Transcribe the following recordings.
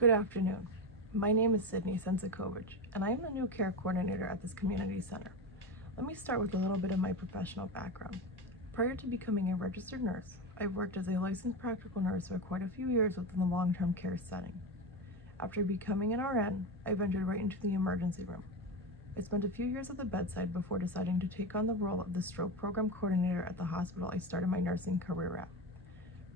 Good afternoon. My name is Sydney Sensikovich, and I am the new care coordinator at this community center. Let me start with a little bit of my professional background. Prior to becoming a registered nurse, I've worked as a licensed practical nurse for quite a few years within the long-term care setting. After becoming an RN, I ventured right into the emergency room. I spent a few years at the bedside before deciding to take on the role of the stroke program coordinator at the hospital I started my nursing career at.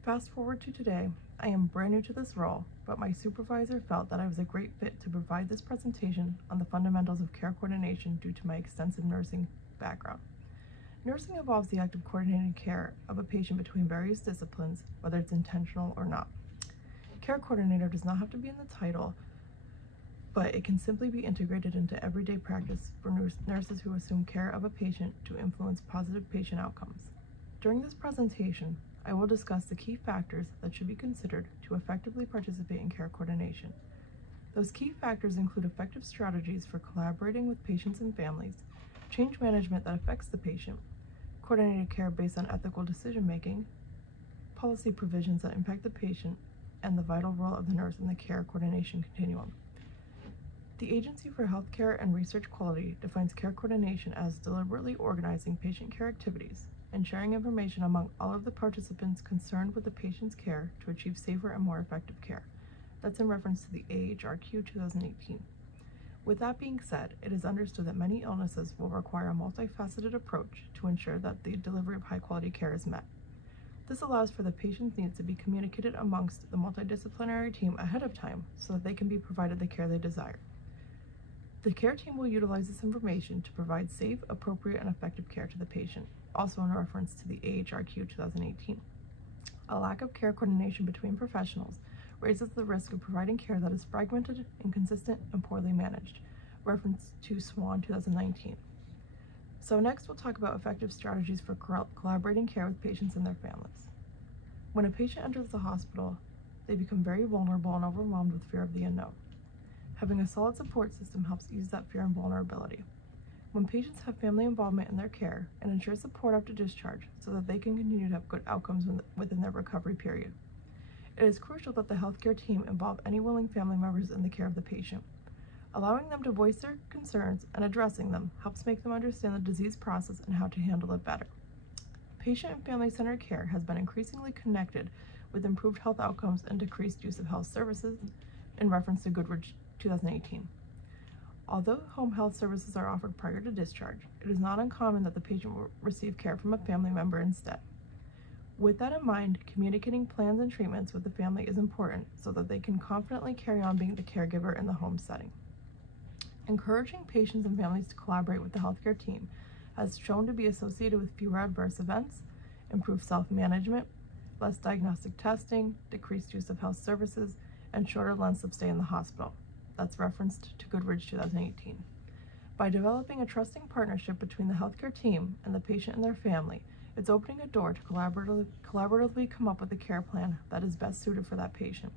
Fast forward to today, I am brand new to this role, but my supervisor felt that I was a great fit to provide this presentation on the fundamentals of care coordination due to my extensive nursing background. Nursing involves the act of coordinating care of a patient between various disciplines, whether it's intentional or not. Care coordinator does not have to be in the title, but it can simply be integrated into everyday practice for nurses who assume care of a patient to influence positive patient outcomes. During this presentation, I will discuss the key factors that should be considered to effectively participate in care coordination. Those key factors include effective strategies for collaborating with patients and families, change management that affects the patient, coordinated care based on ethical decision-making, policy provisions that impact the patient, and the vital role of the nurse in the care coordination continuum. The Agency for Healthcare and Research Quality defines care coordination as deliberately organizing patient care activities and sharing information among all of the participants concerned with the patient's care to achieve safer and more effective care. That's in reference to the AHRQ 2018. With that being said, it is understood that many illnesses will require a multifaceted approach to ensure that the delivery of high-quality care is met. This allows for the patient's needs to be communicated amongst the multidisciplinary team ahead of time so that they can be provided the care they desire. The care team will utilize this information to provide safe, appropriate, and effective care to the patient, also in reference to the AHRQ 2018. A lack of care coordination between professionals raises the risk of providing care that is fragmented, inconsistent, and poorly managed, reference to SWAN 2019. So next we'll talk about effective strategies for collaborating care with patients and their families. When a patient enters the hospital, they become very vulnerable and overwhelmed with fear of the unknown. Having a solid support system helps ease that fear and vulnerability. When patients have family involvement in their care, it ensures support after discharge so that they can continue to have good outcomes within their recovery period. It is crucial that the healthcare team involve any willing family members in the care of the patient. Allowing them to voice their concerns and addressing them helps make them understand the disease process and how to handle it better. Patient and family-centered care has been increasingly connected with improved health outcomes and decreased use of health services in reference to Goodrich 2018. Although home health services are offered prior to discharge, it is not uncommon that the patient will receive care from a family member instead. With that in mind, communicating plans and treatments with the family is important so that they can confidently carry on being the caregiver in the home setting. Encouraging patients and families to collaborate with the healthcare team has shown to be associated with fewer adverse events, improved self-management, less diagnostic testing, decreased use of health services, and shorter lengths of stay in the hospital. That's referenced to Goodrich 2018. By developing a trusting partnership between the healthcare team and the patient and their family, it's opening a door to collaboratively come up with a care plan that is best suited for that patient.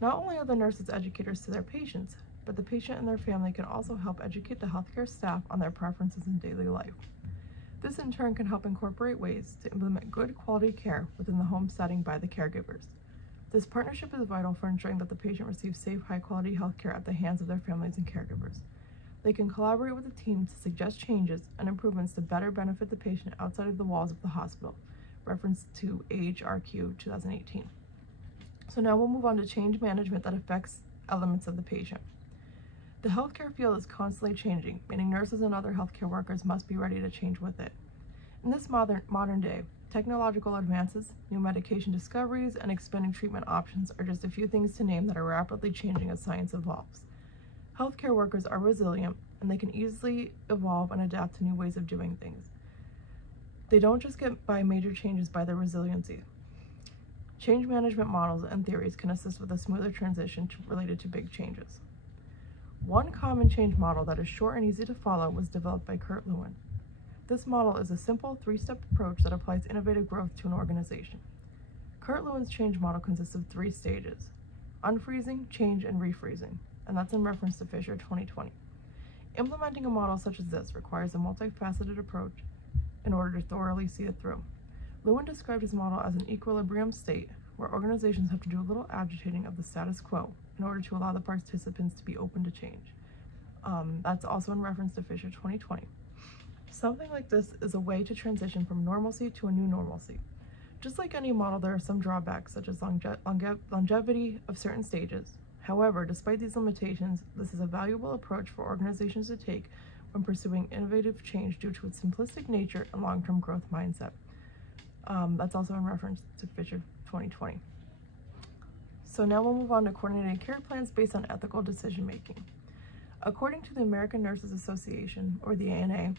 Not only are the nurses educators to their patients, but the patient and their family can also help educate the healthcare staff on their preferences in daily life. This in turn can help incorporate ways to implement good quality care within the home setting by the caregivers. This partnership is vital for ensuring that the patient receives safe, high-quality health care at the hands of their families and caregivers. They can collaborate with the team to suggest changes and improvements to better benefit the patient outside of the walls of the hospital, reference to AHRQ 2018. So now we'll move on to change management that affects elements of the patient. The healthcare field is constantly changing, meaning nurses and other healthcare workers must be ready to change with it. In this modern day, technological advances, new medication discoveries, and expanding treatment options are just a few things to name that are rapidly changing as science evolves. Healthcare workers are resilient, and they can easily evolve and adapt to new ways of doing things. They don't just get by major changes by their resiliency. Change management models and theories can assist with a smoother transition related to big changes. One common change model that is short and easy to follow was developed by Kurt Lewin. This model is a simple three-step approach that applies innovative growth to an organization. Kurt Lewin's change model consists of 3 stages: unfreezing, change, and refreezing, and that's in reference to Fisher 2020. Implementing a model such as this requires a multifaceted approach in order to thoroughly see it through. Lewin described his model as an equilibrium state where organizations have to do a little agitating of the status quo in order to allow the participants to be open to change. That's also in reference to Fisher 2020. Something like this is a way to transition from normalcy to a new normalcy. Just like any model, there are some drawbacks, such as longevity of certain stages. However, despite these limitations, this is a valuable approach for organizations to take when pursuing innovative change due to its simplistic nature and long-term growth mindset. That's also in reference to Fisher 2020. So now we'll move on to coordinated care plans based on ethical decision-making. According to the American Nurses Association, or the ANA,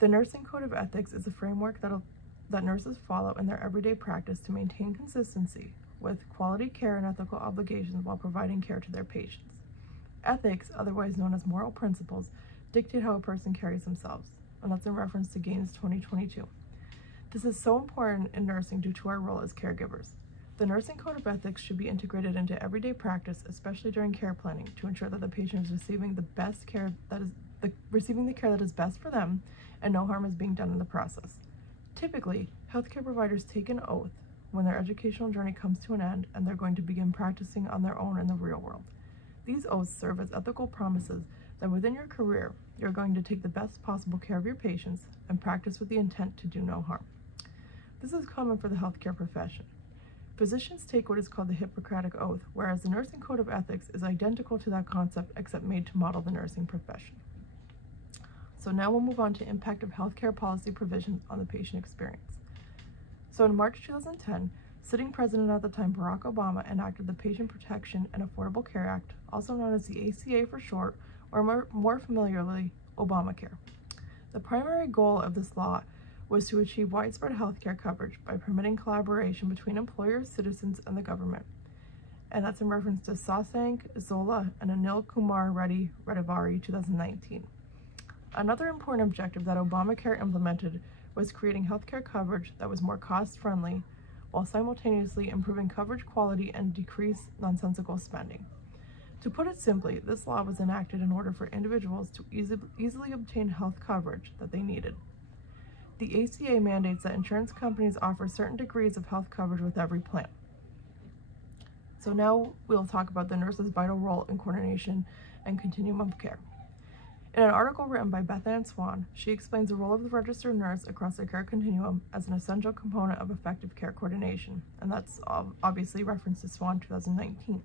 the Nursing Code of Ethics is a framework that nurses follow in their everyday practice to maintain consistency with quality care and ethical obligations while providing care to their patients. Ethics, otherwise known as moral principles, dictate how a person carries themselves, and that's in reference to Gaines 2022. This is so important in nursing due to our role as caregivers. The Nursing Code of Ethics should be integrated into everyday practice, especially during care planning, to ensure that the patient is receiving the care that is best for them and no harm is being done in the process. Typically, healthcare providers take an oath when their educational journey comes to an end and they're going to begin practicing on their own in the real world. These oaths serve as ethical promises that within your career, you're going to take the best possible care of your patients and practice with the intent to do no harm. This is common for the healthcare profession. Physicians take what is called the Hippocratic Oath, whereas the Nursing Code of Ethics is identical to that concept except made to model the nursing profession. So now we'll move on to impact of healthcare policy provisions on the patient experience. So in March 2010, sitting president at the time, Barack Obama, enacted the Patient Protection and Affordable Care Act, also known as the ACA for short, or more familiarly, Obamacare. The primary goal of this law was to achieve widespread healthcare coverage by permitting collaboration between employers, citizens, and the government. And that's in reference to Sasank, Zola, and Anil Kumar Reddy Reddivari 2019. Another important objective that Obamacare implemented was creating healthcare coverage that was more cost-friendly while simultaneously improving coverage quality and decrease nonsensical spending. To put it simply, this law was enacted in order for individuals to easily obtain health coverage that they needed. The ACA mandates that insurance companies offer certain degrees of health coverage with every plan. So now we'll talk about the nurse's vital role in coordination and continuum of care. In an article written by Beth Ann Swan, she explains the role of the registered nurse across the care continuum as an essential component of effective care coordination, and that's obviously referenced to Swan 2019.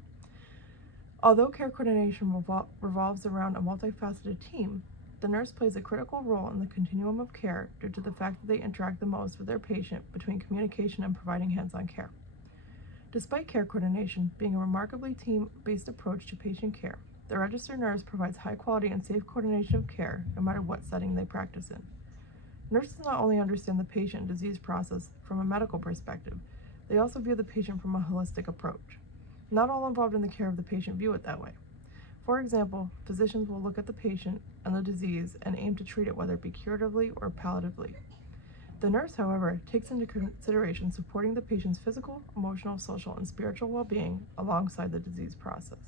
Although care coordination revolves around a multifaceted team, the nurse plays a critical role in the continuum of care due to the fact that they interact the most with their patient between communication and providing hands-on care. Despite care coordination being a remarkably team-based approach to patient care, the registered nurse provides high-quality and safe coordination of care no matter what setting they practice in. Nurses not only understand the patient and disease process from a medical perspective, they also view the patient from a holistic approach. Not all involved in the care of the patient view it that way. For example, physicians will look at the patient and the disease and aim to treat it, whether it be curatively or palliatively. The nurse, however, takes into consideration supporting the patient's physical, emotional, social, and spiritual well-being alongside the disease process.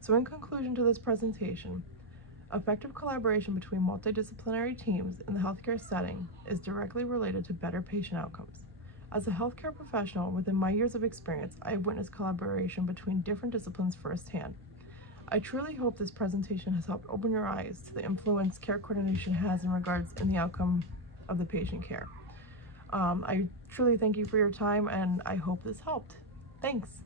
So in conclusion to this presentation, effective collaboration between multidisciplinary teams in the healthcare setting is directly related to better patient outcomes. As a healthcare professional, within my years of experience, I have witnessed collaboration between different disciplines firsthand. I truly hope this presentation has helped open your eyes to the influence care coordination has in regards in the outcome of the patient care. I truly thank you for your time, and I hope this helped. Thanks.